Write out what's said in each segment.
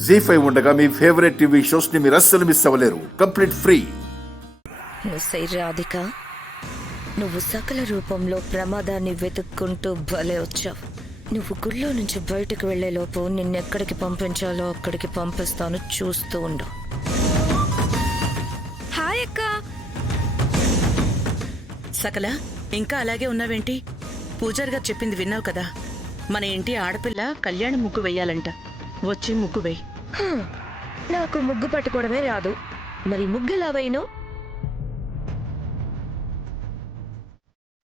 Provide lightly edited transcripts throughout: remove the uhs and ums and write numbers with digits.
జీ5 ఉండగా మీ favourite TV shows ని మీరు అస్సలు మిస్ అవ్వలేరు. Complete free. రాధిక, నువ్వు సకల రూపంలో ప్రమాదాన్ని వెతుక్కుంటూ భలే వచ్చావు. నువ్వు గుళ్ళో నుంచి బయటకు వెళ్లేలోపు నిన్నెక్కడికి పంపించాలో అక్కడికి పంపిస్తాను, చూస్తూ ఉండు. హాయ్ అక్క. సకల, ఇంకా అలాగే ఉన్నావేంటి? పూజారి గారు చెప్పింది విన్నావు కదా, మన ఇంటి ఆడపిల్ల కళ్యాణ ముగ్గు వెయ్యాలంట. వచ్చి ముగ్గు వెయ్యి. నాకు ముగ్గు పట్టుకోవడమే రాదు, మరి ముగ్గు ఎలా వేయను?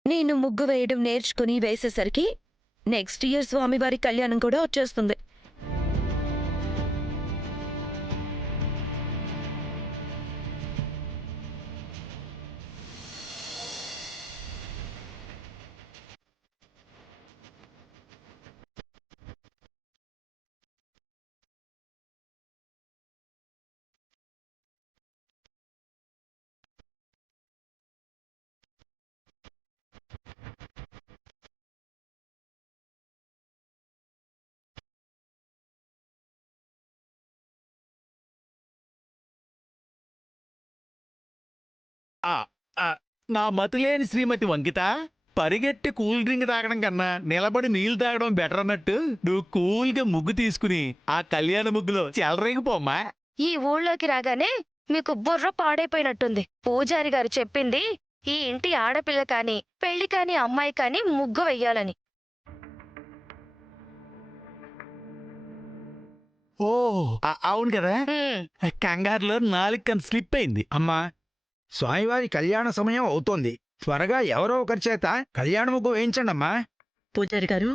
నేను ముగ్గు వేయడం నేర్చుకుని వేసేసరికి నెక్స్ట్ ఇయర్ స్వామివారి కళ్యాణం కూడా వచ్చేస్తుంది. నా మతిలేని శ్రీమతి వంకిత, పరిగెట్టి కూల్ డ్రింక్ తాగడం కన్నా నిలబడి నీళ్లు తాగడం బెటర్ అన్నట్టు నువ్వు కూల్గా ముగ్గు తీసుకుని ఆ కళ్యాణ ముగ్గులో చెలరేగిపోమ్మా. ఈ ఊళ్ళోకి రాగానే మీకు బుర్ర పాడైపోయినట్టుంది. పూజారి గారు చెప్పింది ఈ ఇంటి ఆడపిల్ల కాని పెళ్లి కాని అమ్మాయి కాని ముగ్గు వెయ్యాలని. ఓ అవును కదా, కంగారులో నాలుగు స్లిప్ అయింది. అమ్మా, స్వామివారి కళ్యాణ సమయం అవుతోంది. త్వరగా ఎవరో ఒకరి చేత కళ్యాణ ముగ్గు వేయించండి అమ్మా. పూజారి గారు,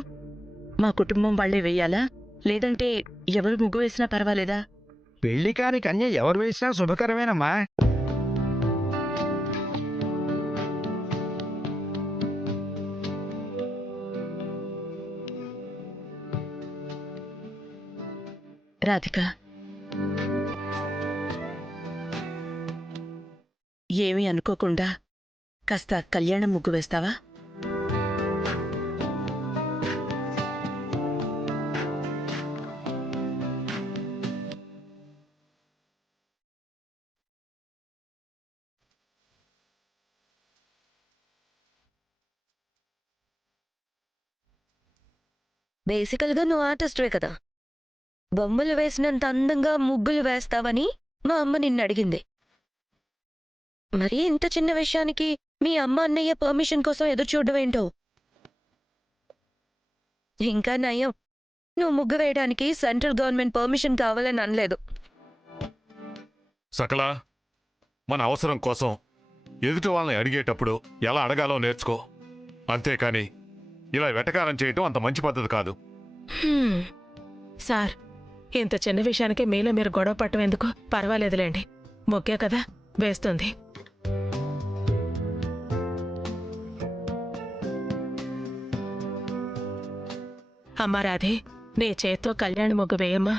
మా కుటుంబం వాళ్లే వెయ్యాలా, లేదంటే ఎవరు ముగ్గు వేసినా పర్వాలేదా? పెళ్లి కాని కన్య ఎవరు వేసినా శుభకరమేనమ్మా. రాధిక, ఏమీ అనుకోకుండా కాస్త కళ్యాణం ముగ్గు వేస్తావా? బేసికల్గా నువ్వు ఆర్టిస్ట్వే కదా, బొమ్మలు వేసినంత అందంగా ముగ్గులు వేస్తావని మా అమ్మ నిన్ను అడిగింది. మరి ఇంత చిన్న విషయానికి మీ అమ్మ అన్నయ్య పర్మిషన్ కోసం ఎదురు చూడడం ఏంటో. ఇంకా నయం, నువ్వు ముగ్గు వేయడానికి సెంట్రల్ గవర్నమెంట్ పర్మిషన్ కావాలని అనలేదు. సకల, మన అవసరం కోసం ఎదుటి వాళ్ళని అడిగేటప్పుడు ఎలా అడగాలో నేర్చుకో. అంతేకాని ఇలా వెటకారం చేయటం అంత మంచి పద్ధతి కాదు. సార్, ఇంత చిన్న విషయానికి మీలో మీరు గొడవ పట్టం ఎందుకు? పర్వాలేదులేండి, మొక్కే కదా వేస్తుంది. అమ్మా రాధే, నీ చేత్తో కళ్యాణ ముగ్గు వేయమ్మా.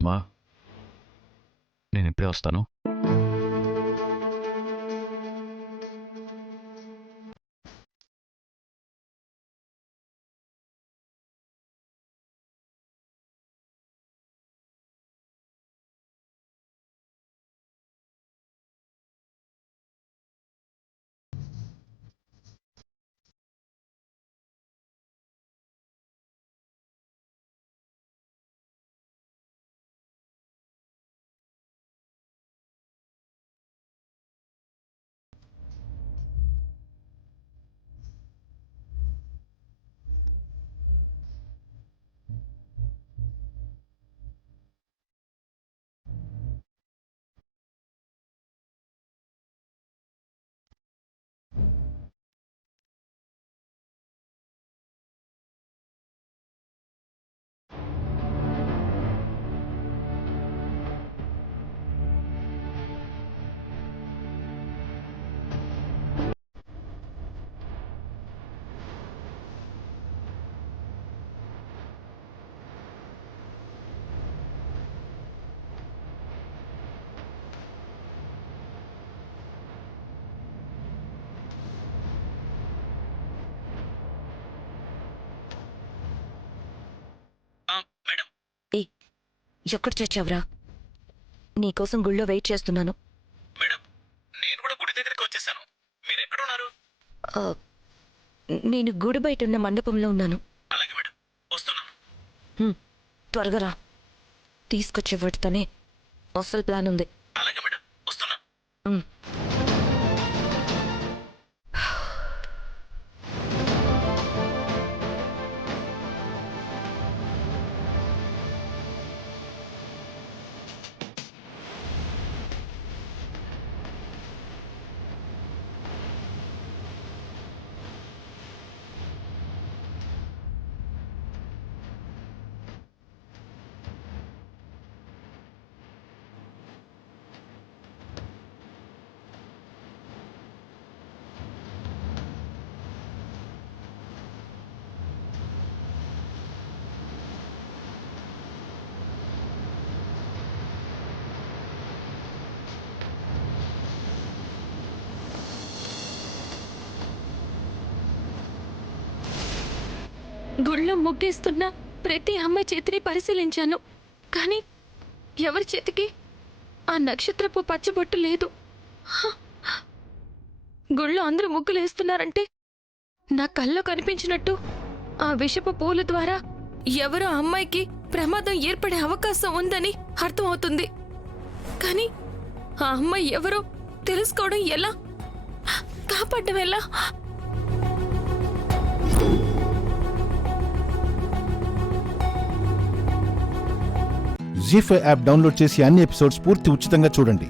మా, నేను ఇప్పుడే వస్తాను. ఎక్కడ చచ్చావురా? నీకోసం గుళ్ళో వెయిట్ చేస్తున్నాను. నేను కూడా గుడి దగ్గరికి వచ్చేసాను. మీరు ఎక్కడున్నారు? నేను గుడి బయట ఉన్న మండపంలో ఉన్నాను. అలాగే మేడం, వస్తున్నాను. త్వరగా రా. తీసుకొచ్చే వాటితోనే అసలు ప్లాన్ ఉంది. అలాగే మేడం, వస్తున్నా. గుళ్ళో ముగ్గేస్తున్న ప్రతి అమ్మాయి చేతిని పరిశీలించాను, కానీ ఎవరి చేతికి ఆ నక్షత్రపు పచ్చబొట్టు లేదు. గుళ్ళో అందరూ ముగ్గులు వేస్తున్నారంటే నా కల్లో కనిపించినట్టు ఆ విషపు పూల ద్వారా ఎవరో అమ్మాయికి ప్రమాదం ఏర్పడే అవకాశం ఉందని అర్థమవుతుంది. కానీ ఆ అమ్మాయి ఎవరో తెలుసుకోవడం ఎలా? కాపాడడం ఎలా? జీ5 యాప్ డౌన్లోడ్ చేసి అన్ని ఎపిసోడ్స్ పూర్తి ఉచితంగా చూడండి.